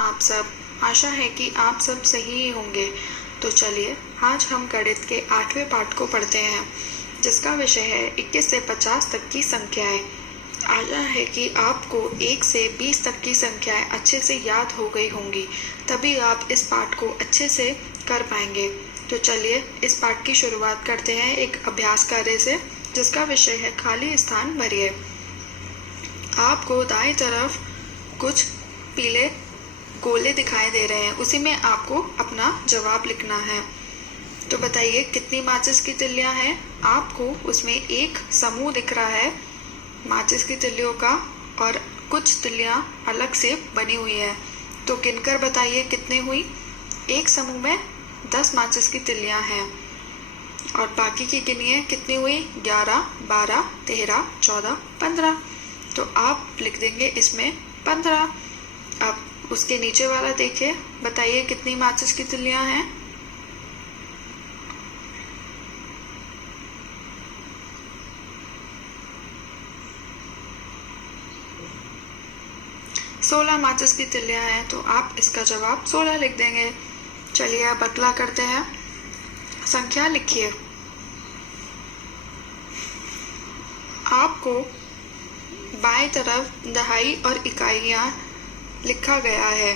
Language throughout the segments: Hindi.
आप सब। आशा है कि आप सब सही ही होंगे। तो चलिए आज हम गणित के 8वें पाठ को पढ़ते हैं, जिसका विषय है 21 से 50 तक की संख्याएं। आशा है कि आपको 1 से 20 तक की संख्याएं अच्छे से याद हो गई होंगी, तभी आप इस पाठ को अच्छे से कर पाएंगे। तो चलिए इस पाठ की शुरुआत करते हैं एक अभ्यास कार्य से, जिसका विषय है खाली स्थान भरिए। आपको दाएं तरफ कुछ पीले गोले दिखाई दे रहे हैं, उसी में आपको अपना जवाब लिखना है। तो बताइए कितनी माचिस की तिल्लियां हैं। आपको उसमें एक समूह दिख रहा है माचिस की तिल्लियों का, और कुछ तिल्लियां अलग से बनी हुई है। तो गिनकर बताइए कितनी हुई। एक समूह में 10 माचिस की तिल्लियां हैं, और बाकी की गिनिए कितनी हुई। 11, 12, 13, 14, 15। तो आप लिख देंगे इसमें 15। अब उसके नीचे वाला देखिए, बताइए कितनी माचिस की तिल्लियां हैं। सोलह माचिस की तिल्लियां हैं, तो आप इसका जवाब 16 लिख देंगे। चलिए अब अगला करते हैं। संख्या लिखिए। आपको बाएं तरफ दहाई और इकाइयां लिखा गया है।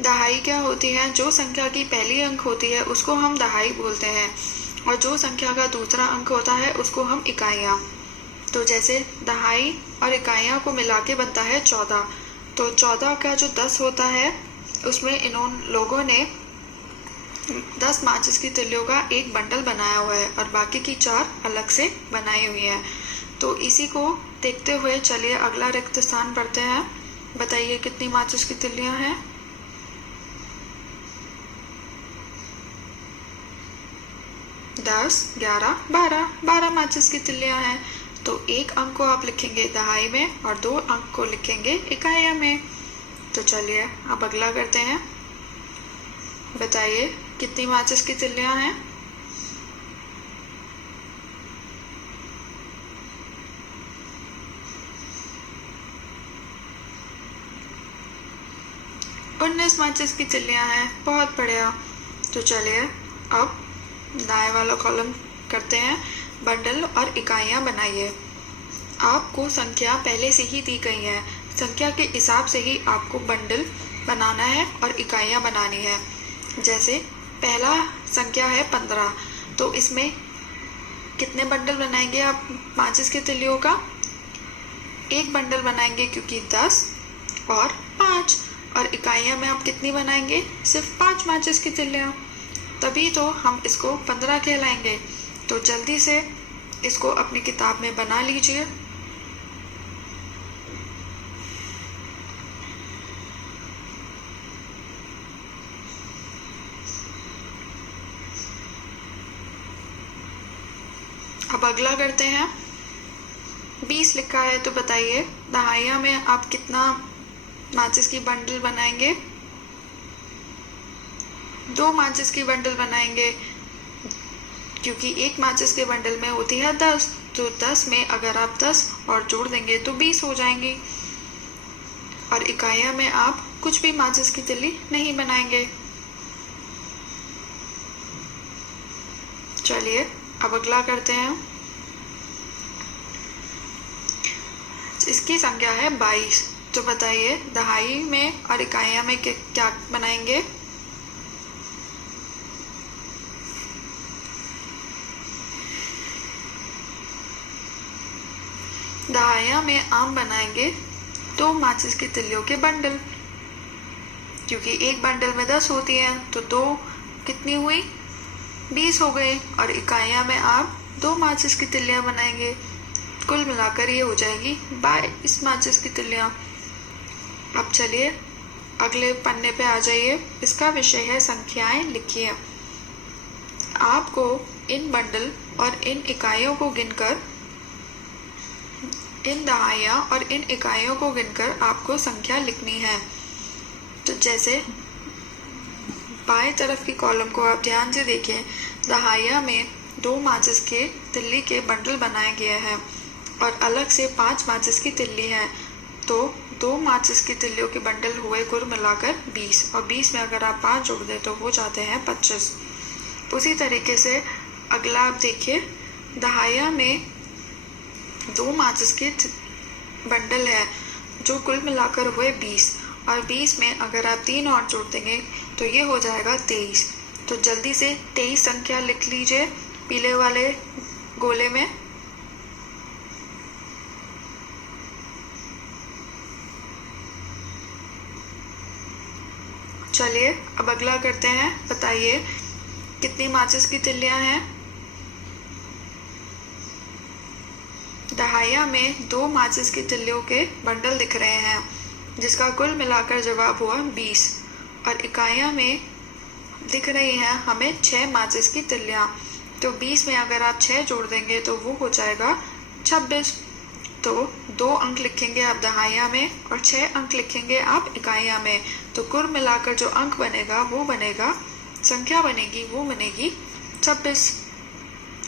दहाई क्या होती है। जो संख्या की पहली अंक होती है उसको हम दहाई बोलते हैं, और जो संख्या का दूसरा अंक होता है उसको हम इकाइयां। तो जैसे दहाई और इकाइयां को मिला के बनता है 14। तो 14 का जो 10 होता है उसमें इन लोगों ने 10 माचिस की तिल्लियों का एक बंडल बनाया हुआ है, और बाकी की 4 अलग से बनाई हुई है। तो इसी को देखते हुए चलिए अगला रिक्त स्थान भरते हैं। बताइए कितनी माचिस की तिल्लियां हैं। दस, 11, 12 माचिस की तिल्लियां हैं। तो एक अंक को आप लिखेंगे दहाई में और 2 अंक को लिखेंगे इकाइयां में। तो चलिए अब अगला करते हैं। बताइए कितनी माचिस की तिल्लियां हैं। 19 माचिस की तिल्लियां हैं। बहुत बढ़िया। तो चलिए अब दाएं वाला कॉलम करते हैं। बंडल और इकाइयां बनाइए। आपको संख्या पहले से ही दी गई है, संख्या के हिसाब से ही आपको बंडल बनाना है और इकाइयां बनानी है। जैसे पहला संख्या है 15, तो इसमें कितने बंडल बनाएंगे आप माचिस की तिल्लियों का। एक बंडल बनाएंगे क्योंकि 10 और 5, और इकाइयां में आप कितनी बनाएंगे, सिर्फ 5 माचिस की तिल्लियां। तभी तो हम इसको 15 कहलाएंगे। तो जल्दी से इसको अपनी किताब में बना लीजिए। अब अगला करते हैं। 20 लिखा है, तो बताइए दहाइयां में आप कितना माचिस की बंडल बनाएंगे। 2 माचिस की बंडल बनाएंगे, क्योंकि एक माचिस के बंडल में होती है 10। तो 10 में अगर आप 10 और जोड़ देंगे तो 20 हो जाएंगी। और इकाइयां में आप कुछ भी माचिस की तिल्ली नहीं बनाएंगे। चलिए अब अगला करते हैं। इसकी संख्या है 22। तो बताइए दहाई में और इकाइयां में क्या बनाएंगे। दहाइयां में आम बनाएंगे 2 माचिस की तिल्लियों के बंडल, क्योंकि एक बंडल में 10 होती हैं। तो 2 कितनी हुई, 20 हो गए। और इकाइयां में आप 2 माचिस की तिल्लियां बनाएंगे, कुल मिलाकर ये हो जाएगी 22 माचिस की तिल्लियां। अब चलिए अगले पन्ने पे आ जाइए। इसका विषय है संख्याएं लिखिए। आपको इन बंडल और इन इकाइयों को गिनकर, इन दहाइयां और इन इकाइयों को गिनकर आपको संख्या लिखनी है। तो जैसे बाएं तरफ की कॉलम को आप ध्यान से देखें। दहाइयां में 2 माचिस के तिल्ली के बंडल बनाए गए हैं, और अलग से 5 माचिस की तिल्ली है। तो 2 माचिस की तिल्लियों के बंडल हुए कुल मिलाकर 20 और 20 में अगर आप 5 जोड़ दें तो हो जाते हैं 25। उसी तरीके से अगला आप देखिए, दहाइया में 2 माचिस के बंडल है जो कुल मिलाकर हुए 20 और 20 में अगर आप 3 और जोड़ देंगे तो ये हो जाएगा 23। तो जल्दी से 23 संख्या लिख लीजिए पीले वाले गोले में। चलिए अब अगला करते हैं। बताइए कितनी माचिस की तिल्लियां हैं। दहाइया में 2 माचिस की तिल्लियों के बंडल दिख रहे हैं जिसका कुल मिलाकर जवाब हुआ 20 और इकाइयां में दिख रही हैं हमें 6 माचिस की तिल्लियां। तो 20 में अगर आप 6 जोड़ देंगे तो वो हो जाएगा 26। तो 2 अंक लिखेंगे आप दहाइया में और 6 अंक लिखेंगे आप इकाइयां में। तो कुल मिलाकर जो अंक बनेगा वो बनेगा, संख्या बनेगी वो बनेगी 26।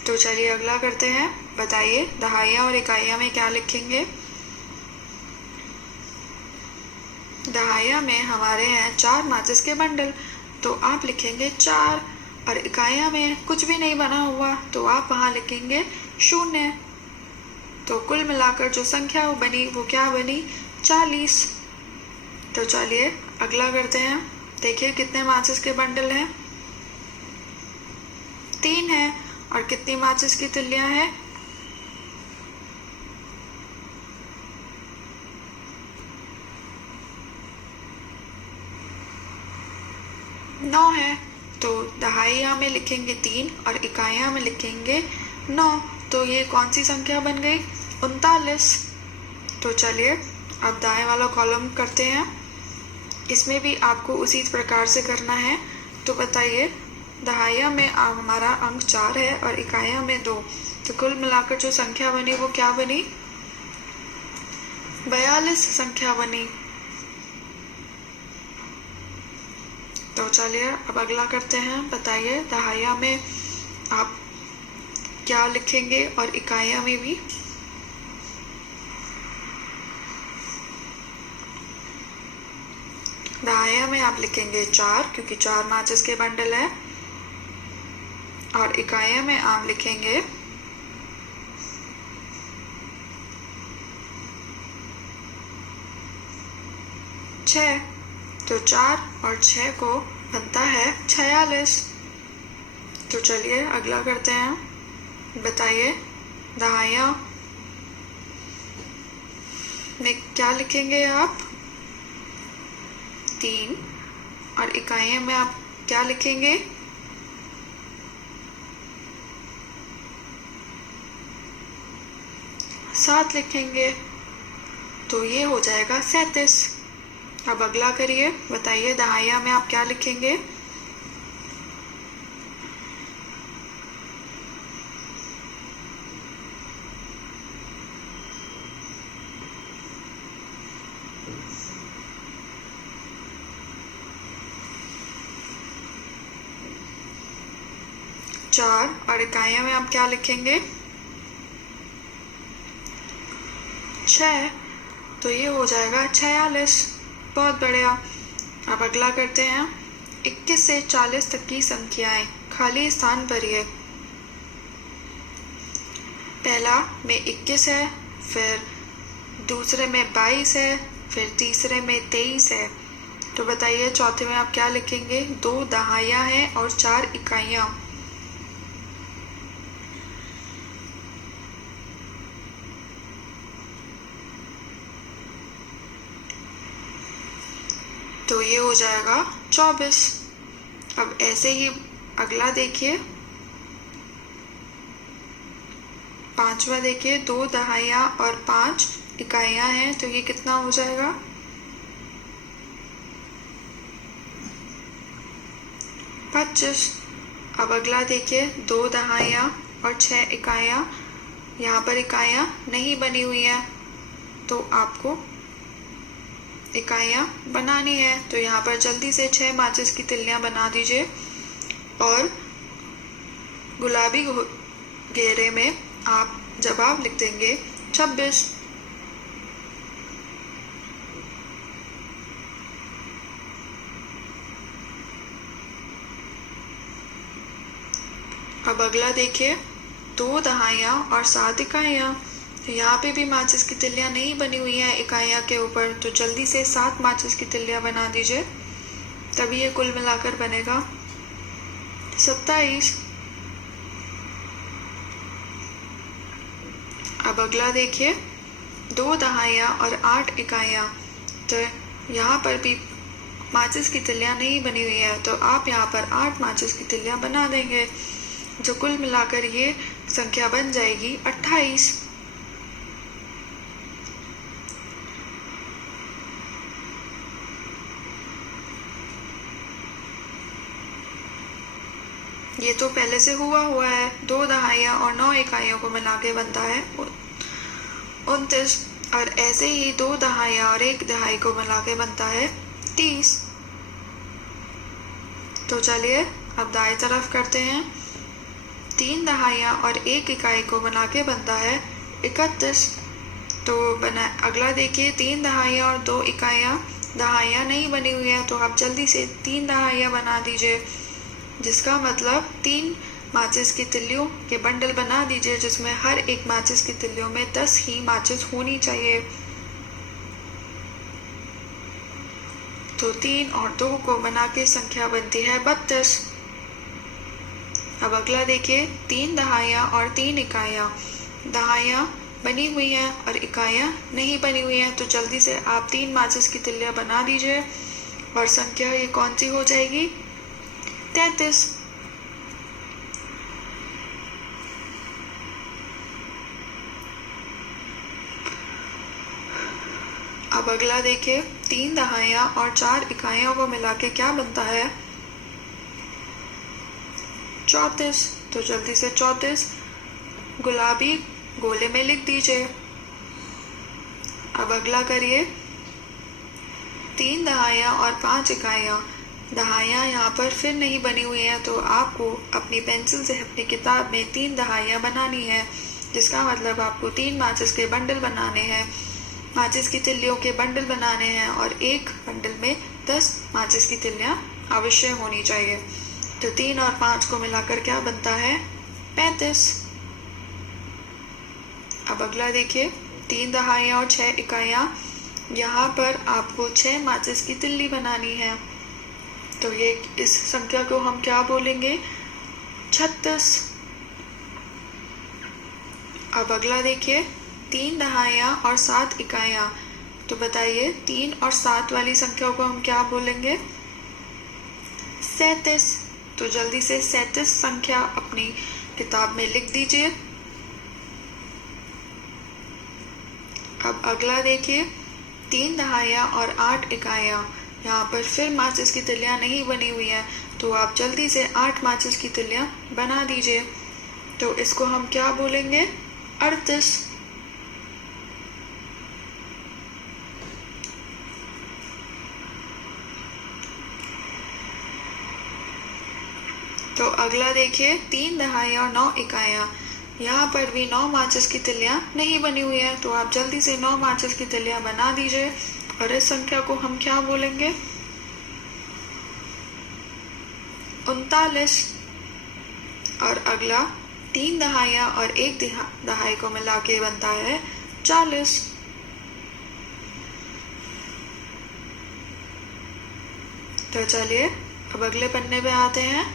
तो चलिए अगला करते हैं। बताइए दहाइया और इकाइयां में क्या लिखेंगे। दहाइया में हमारे हैं 4 माचिस के बंडल तो आप लिखेंगे 4 और इकाइयां में कुछ भी नहीं बना हुआ तो आप वहां लिखेंगे 0। तो कुल मिलाकर जो संख्या बनी वो क्या बनी, 40। तो चलिए अगला करते हैं। देखिए कितने माचिस के बंडल हैं, 3 हैं और कितनी माचिस की तिल्लियां हैं, 9 है। तो दहाइया में लिखेंगे 3 और इकाइयां में लिखेंगे 9। तो ये कौन सी संख्या बन गई, 39। तो चलिए अब दाएं वाला कॉलम करते हैं। इसमें भी आपको उसी प्रकार से करना है। तो बताइए दहाइया में हमारा अंक 4 है और इकाइयां में 2। तो कुल मिलाकर जो संख्या बनी वो क्या बनी, 42 संख्या बनी। तो चलिए अब अगला करते हैं। बताइए दहाइया में आप क्या लिखेंगे और इकाइयां में भी। दहाइया में आप लिखेंगे 4 क्योंकि 4 माचिस के बंडल है और इकाइयां में आप लिखेंगे 6। तो 4 और 6 को बनता है 46। तो चलिए अगला करते हैं। बताइए दहाइया में क्या लिखेंगे आप, 3 और इकाइयां में आप क्या लिखेंगे, 7 लिखेंगे। तो ये हो जाएगा 37। अब अगला करिए। बताइए दहाइया में आप क्या लिखेंगे, 4 और इकाइयां में आप क्या लिखेंगे, 6। तो ये हो जाएगा 46। बहुत बढ़िया। अब अगला करते हैं। 21 से 40 तक की संख्याएं, खाली स्थान भरिए। पहला में 21 है, फिर दूसरे में 22 है, फिर तीसरे में 23 है। तो बताइए चौथे में आप क्या लिखेंगे, 2 दहाइयां हैं और 4 इकाइयां। तो ये हो जाएगा 24। अब ऐसे ही अगला देखिए। 5वां देखिए, 2 दहाइयां और 5 इकाइयां हैं। तो ये कितना हो जाएगा, 25। अब अगला देखिए, 2 दहाइयां और 6 इकाइयां। यहाँ पर इकाइयां नहीं बनी हुई हैं तो आपको इकाइयां बनानी है। तो यहाँ पर जल्दी से 6 माचिस की तिल्लियां बना दीजिए और गुलाबी घेरे में आप जवाब लिख देंगे 26। अब अगला देखिए, 2 दहाइयाँ और 7 इकाइयाँ। तो यहाँ पे भी माचिस की तिल्लियाँ नहीं बनी हुई हैं इकाइयाँ के ऊपर, तो जल्दी से 7 माचिस की तिल्लियाँ बना दीजिए, तभी ये कुल मिलाकर बनेगा 27। अब अगला देखिए, 2 दहाइयाँ और 8 इकाइयाँ। तो यहाँ पर भी माचिस की तिल्लियाँ नहीं बनी हुई है, तो आप यहाँ पर 8 माचिस की तिल्लियाँ बना देंगे, जो कुल मिलाकर ये संख्या बन जाएगी 28। ये तो पहले से हुआ है। 2 दहाइयाँ और 9 इकाइयों को मिला के बनता है 29, और ऐसे ही 2 दहाइयाँ और 1 दहाई को मिला के बनता है 30। तो चलिए अब दाएं तरफ करते हैं। 3 दहाइयाँ और 1 इकाई को बना के बनता है 31। तो अगला देखिए, 3 दहाइयाँ और 2 इकाइयाँ। दहाइयाँ नहीं बनी हुई है, तो आप जल्दी से 3 दहाइयाँ बना दीजिए, जिसका मतलब 3 माचिस की तिल्लियों के बंडल बना दीजिए, जिसमें हर एक माचिस की तिल्लियों में 10 ही माचिस होनी चाहिए। तो 3 और 2 को बना के संख्या बनती है 32। अब अगला देखिए, 3 दहाइयाँ और 3 इकाइयाँ। दहाइयाँ बनी हुई हैं और इकाइयाँ नहीं बनी हुई हैं, तो जल्दी से आप 3 माचिस की तिल्लियाँ बना दीजिए, और संख्या ये कौन सी हो जाएगी? 33। अब अगला देखिए, 3 दहाइयाँ और 4 इकाइयों को मिला के क्या बनता है? 34। तो जल्दी से 34 गुलाबी गोले में लिख दीजिए। अब अगला करिए, 3 दहाइयाँ और 5 इकाइयाँ। दहाइयाँ यहाँ पर फिर नहीं बनी हुई हैं, तो आपको अपनी पेंसिल से अपनी किताब में 3 दहाइयाँ बनानी है, जिसका मतलब आपको 3 माचिस के बंडल बनाने हैं, माचिस की तिल्लियों के बंडल बनाने हैं, और एक बंडल में 10 माचिस की तिल्लियाँ अवश्य होनी चाहिए। तो 3 और 5 को मिलाकर क्या बनता है? 35। अब अगला देखिए, 3 दहाइयाँ और 6 इकाइयाँ। यहाँ पर आपको 6 माचिस की तिल्ली बनानी है, तो ये इस संख्या को हम क्या बोलेंगे? 36। अब अगला देखिए, 3 दहाइयाँ और 7 इकाइयाँ। तो बताइए, 3 और 7 वाली संख्या को हम क्या बोलेंगे? 37। तो जल्दी से 37 संख्या अपनी किताब में लिख दीजिए। अब अगला देखिए, 3 दहाइयाँ और 8 इकाइयाँ। यहाँ पर फिर माचिस की तिल्लियाँ नहीं बनी हुई हैं, तो आप जल्दी से 8 माचिस की तिल्लियाँ बना दीजिए। तो इसको हम क्या बोलेंगे? 38। तो अगला देखिए, 3 दहाइयाँ और 9 इकाइयाँ। यहाँ पर भी 9 माचिस की तिल्लियाँ नहीं बनी हुई है, तो आप जल्दी से 9 माचिस की तिल्लियाँ बना दीजिए, और इस संख्या को हम क्या बोलेंगे? 39। और अगला 3 दहाइयाँ और 1 दहाई को मिला के बनता है 40। तो चलिए अब अगले पन्ने पे आते हैं।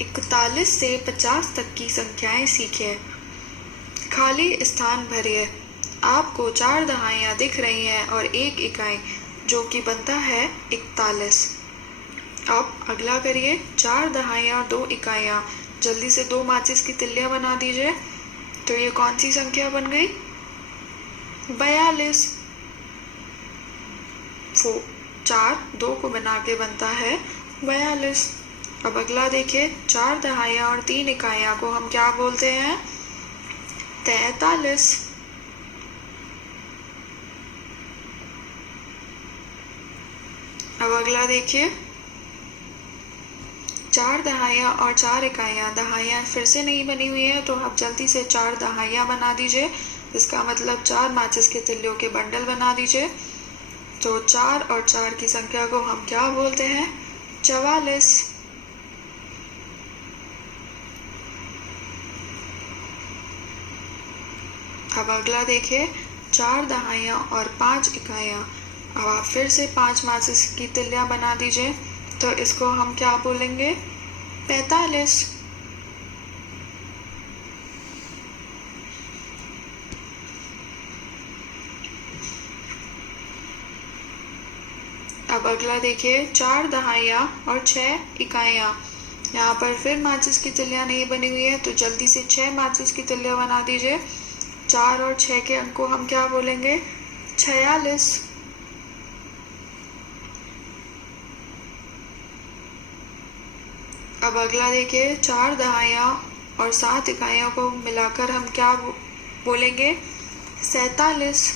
41 से 50 तक की संख्याएं सीखिए। खाली स्थान भरिए। आपको 4 दहाइयाँ दिख रही हैं और 1 इकाई, जो कि बनता है 41। अब अगला करिए, 4 दहाइयाँ और 2 इकाइयाँ। जल्दी से 2 माचिस की तिल्लियाँ बना दीजिए। तो ये कौन सी संख्या बन गई? 42। 4 2 को बना के बनता है 42। अब अगला देखिए, 4 दहाइयाँ और 3 इकाइयाँ को हम क्या बोलते हैं? 43। अब अगला देखिए, 4 दहाइयाँ और 4 इकाइयाँ। दहाइयाँ फिर से नहीं बनी हुई है, तो आप जल्दी से 4 दहाइयाँ बना दीजिए, इसका मतलब 4 माचिस के तिल्लियों के बंडल बना दीजिए। तो 4 और 4 की संख्या को हम क्या बोलते हैं? 44। अब अगला देखिए, 4 दहाइयाँ और 5 इकाइयाँ। अब आप फिर से 5 माचिस की तिल्लियाँ बना दीजिए, तो इसको हम क्या बोलेंगे? 45। अब अगला देखिए, 4 दहाइयाँ और 6 इकाइयाँ। यहाँ पर फिर माचिस की तिल्लियाँ नहीं बनी हुई है, तो जल्दी से 6 माचिस की तिल्लियाँ बना दीजिए। 4 और 6 के अंक को हम क्या बोलेंगे? 46। अब अगला देखिए, 4 दहाइयाँ और 7 इकाइयों को मिलाकर हम क्या बोलेंगे? 47।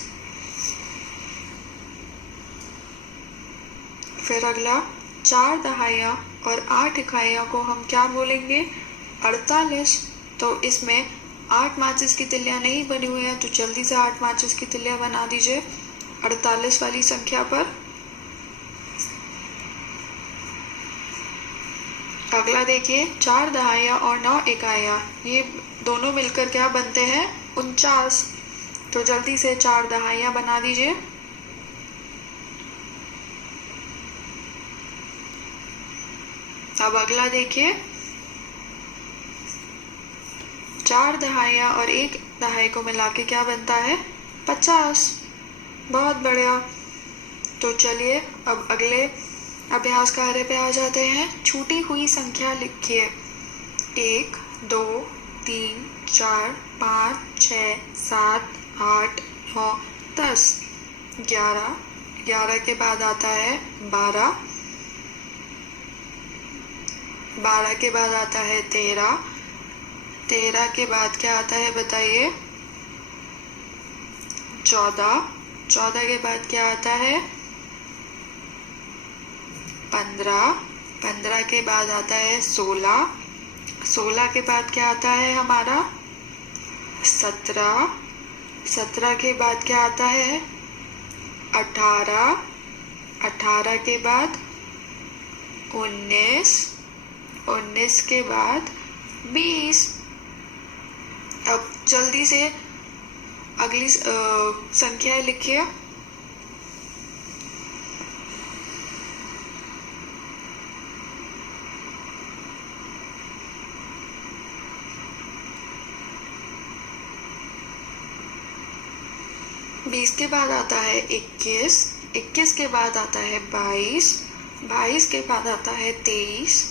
फिर अगला, 4 दहाइयाँ और 8 इकाइयों को हम क्या बोलेंगे? 48। तो इसमें 8 माचिस की तिल्लियाँ नहीं बनी हुई हैं, तो जल्दी से 8 माचिस की तिल्लियाँ बना दीजिए 48 वाली संख्या पर। अगला देखिए, 4 दहाइयाँ और 9 इकाइयाँ, ये दोनों मिलकर क्या बनते हैं? 49। तो जल्दी से 4 दहाइयाँ बना दीजिए। अब अगला देखिए, 4 दहाइयाँ और 1 दहाई को मिला के क्या बनता है? 50। बहुत बढ़िया। तो चलिए अब अगले अभ्यास कार्य पे आ जाते हैं। छूटी हुई संख्या लिखिए। 1, 2, 3, 4, 5, 6, 7, 8, 9, 10, 11। 11 के बाद आता है 12। 12 के बाद आता है 13। 13 के बाद क्या आता है बताइए? 14। 14 के बाद क्या आता है? 15। 15 के बाद आता है 16। 16 के बाद क्या आता है हमारा? 17। 17 के बाद क्या आता है? 18। 18 के बाद 19। 19 के बाद 20। अब जल्दी से अगली संख्याएं लिखिए। बीस के बाद आता है 21। 21 के बाद आता है 22। 22 के बाद आता है 23।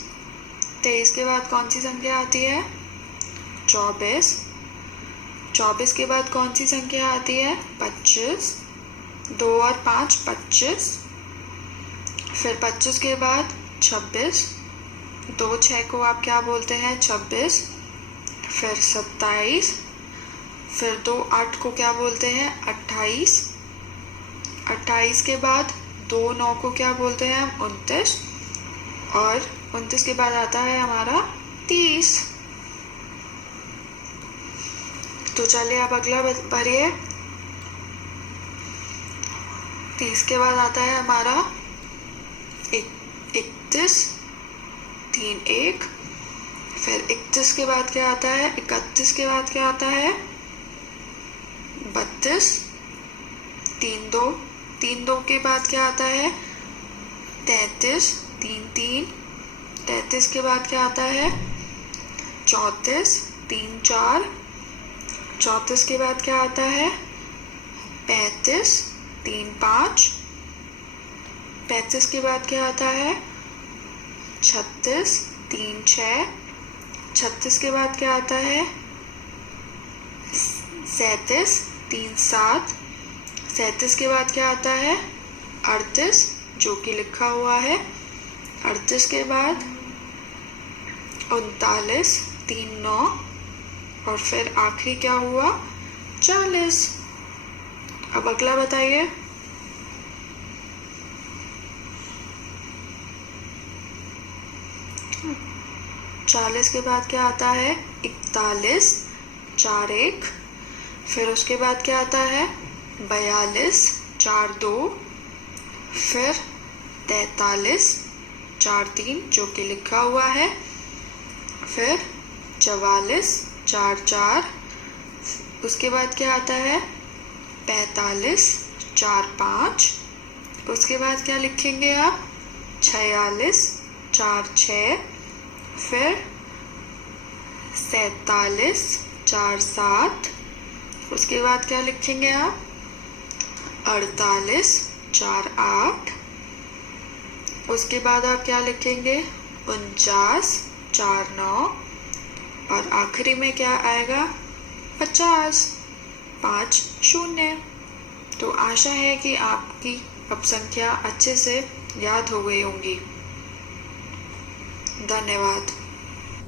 23 के बाद कौन सी संख्या आती है? 24। 24 के बाद कौन सी संख्या आती है? 25। 2 और 5 25। फिर 25 के बाद 26। 2 6 को आप क्या बोलते हैं? 26। फिर 27। फिर 2 8 को क्या बोलते हैं? 28। 28 के बाद 2 9 को क्या बोलते हैं? 29। और 29 के बाद आता है हमारा 30। तो चलिए अब अगला भरिए। 30 के बाद आता है हमारा 31। 3 1। फिर 31 के बाद क्या आता है? 31 के बाद क्या आता है? 32। 3 2। 3 2 के बाद क्या आता है? 33। 3 3। 33 के बाद क्या आता है? 34। 3 4। 34 के बाद क्या आता है? 35। 3 5। 35 के बाद क्या आता है? 36। 3 6। 36 के बाद क्या आता है? 37। 3 7। 37 के बाद क्या आता है? 38, जो कि लिखा हुआ है। 38 के बाद 39। 3 9। और फिर आखिरी क्या हुआ? 40। अब अगला बताइए। चालीस के बाद क्या आता है? 41। 4 1। फिर उसके बाद क्या आता है? 42। 4 2। फिर 43। 4 3, जो कि लिखा हुआ है। फिर 44। 4 4। उसके बाद क्या आता है 45, 4 5। उसके बाद क्या लिखेंगे आप 46, 4 6। फिर 47, 4 7। उसके बाद क्या लिखेंगे आप 48, 4 8। उसके बाद आप क्या लिखेंगे 49, 4 9। और आखिरी में क्या आएगा 50, 5 0। तो आशा है कि आपकी अब संख्या अच्छे से याद हो गई होंगी। धन्यवाद।